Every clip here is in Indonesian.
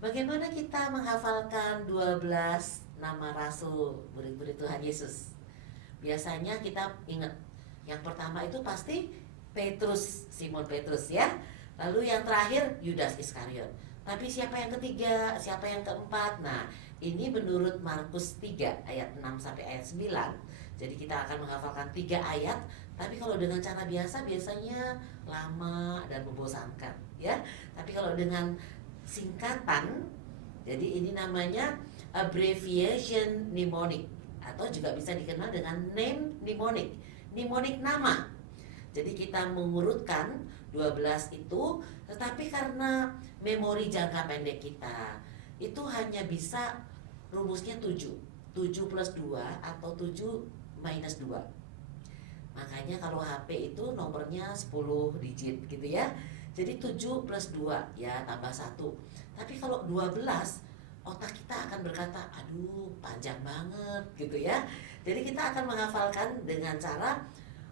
Bagaimana kita menghafalkan 12 nama rasul murid-murid Tuhan Yesus? Biasanya kita ingat yang pertama itu pasti Petrus, Simon Petrus ya. Lalu yang terakhir Yudas Iskariot. Tapi siapa yang ketiga, siapa yang keempat? Nah, ini menurut Markus 3 ayat 6 sampai ayat 9. Jadi kita akan menghafalkan 3 ayat, tapi kalau dengan cara biasa biasanya lama dan membosankan ya. Tapi kalau dengan singkatan, jadi ini namanya abbreviation mnemonic atau juga bisa dikenal dengan name mnemonic. Mnemonic nama. Jadi kita mengurutkan 12 itu, tetapi karena memori jangka pendek kita itu hanya bisa rumusnya 7. 7 plus 2 atau 7 minus 2. Makanya kalau HP itu nomornya 10 digit gitu ya. Jadi 7 plus 2 ya tambah 1. Tapi kalau 12, otak kita akan berkata, aduh panjang banget gitu ya. Jadi kita akan menghafalkan dengan cara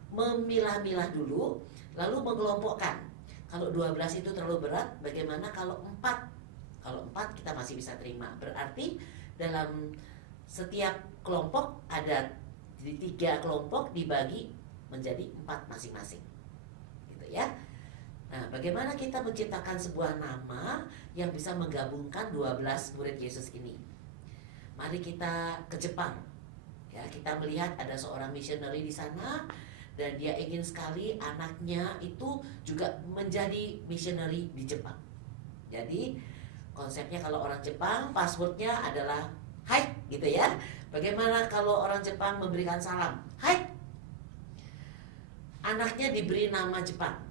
memilah-milah dulu, lalu mengelompokkan. Kalau 12 itu terlalu berat, bagaimana kalau 4? Kalau 4 kita masih bisa terima. Berarti dalam setiap kelompok ada di 3 kelompok dibagi menjadi 4 masing-masing. Gitu ya. Nah, bagaimana kita menciptakan sebuah nama yang bisa menggabungkan 12 murid Yesus ini? Mari kita ke Jepang. Ya, kita melihat ada seorang missionary di sana dan dia ingin sekali anaknya itu juga menjadi missionary di Jepang. Jadi, konsepnya kalau orang Jepang passwordnya adalah hai gitu ya. Bagaimana kalau orang Jepang memberikan salam? Hai. Anaknya diberi nama Jepang.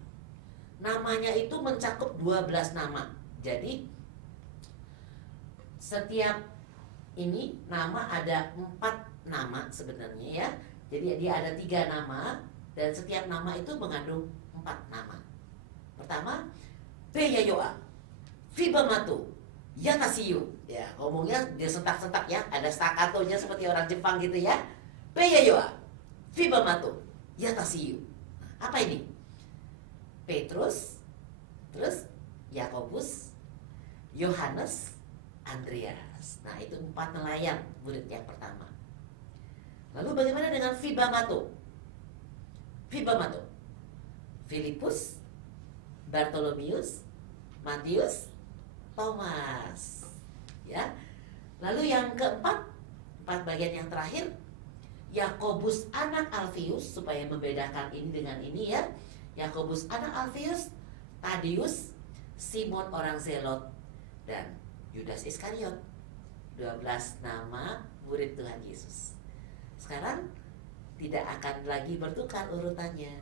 Namanya itu mencakup 12 nama. Jadi setiap ini nama ada 4 nama sebenarnya ya. Jadi dia ada 3 nama dan setiap nama itu mengandung 4 nama. Pertama, Peyayoa, Fibamato, Yatasiyo. Ya, ngomongnya dia setak-setak ya, ada staccatonya seperti orang Jepang gitu ya. Peyayoa, Fibamato, Yatasiyo. Apa ini? Petrus, terus Yakobus, Yohanes, Andreas. Nah, itu 4 nelayan murid yang pertama. Lalu bagaimana dengan Fibamato? Fibamato, Filipus, Bartolomius, Matius, Thomas. Ya. Lalu yang keempat, 4 bagian yang terakhir, Yakobus anak Alfius, supaya membedakan ini dengan ini ya. Yakobus anak Alfius, Tadius, Simon orang Zelot, dan Yudas Iskariot. 12 nama murid Tuhan Yesus. Sekarang tidak akan lagi bertukar urutannya.